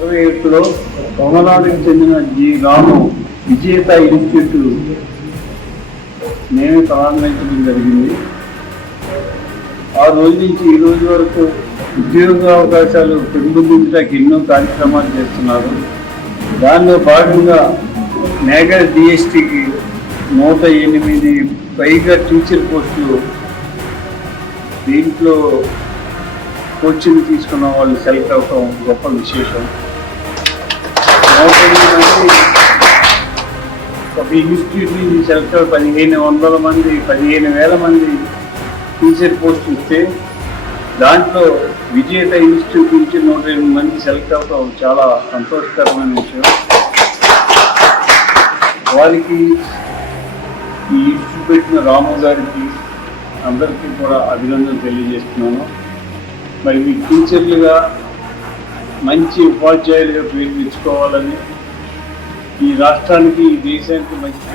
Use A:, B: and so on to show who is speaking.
A: ఇరవై ఏడులో తమిళనాడుకి చెందిన జి. రాము విజేత ఇన్స్టిట్యూట్ మేమే ప్రారంభించడం జరిగింది. ఆ రోజు నుంచి ఈ రోజు వరకు ఉద్యోగ అవకాశాలు పెంపొందించడానికి ఎన్నో కార్యక్రమాలు చేస్తున్నారు. దానిలో భాగంగా మేఘా డిఎస్టికి నూట ఎనిమిది పైగా టీచర్ పోస్టులు దీంట్లో కోచింగ్ తీసుకున్న వాళ్ళు సెలెక్ట్ అవటం గొప్ప విశేషం. ఒక ఇన్స్టిట్యూట్ నుంచి సెలెక్ట్ పదిహేను వందల మంది పదిహేను వేల మంది టీచర్ పోస్ట్ ఇస్తే దాంట్లో విజేత ఇన్స్టిట్యూట్ నుంచి నూట ఎనిమిది మంది సెలెక్ట్ అవటం చాలా సంతోషకరమైన విషయం వారికి ఈ ఇన్స్టిట్యూట్ పెట్టిన రాము గారికి అందరికీ కూడా అభినందనలు తెలియజేస్తున్నాను మరి మీ టీచర్లుగా మంచి ఉపాధ్యాయులుగా పేరు తెచ్చుకోవాలని ఈ రాష్ట్రానికి ఈ దేశానికి మంచి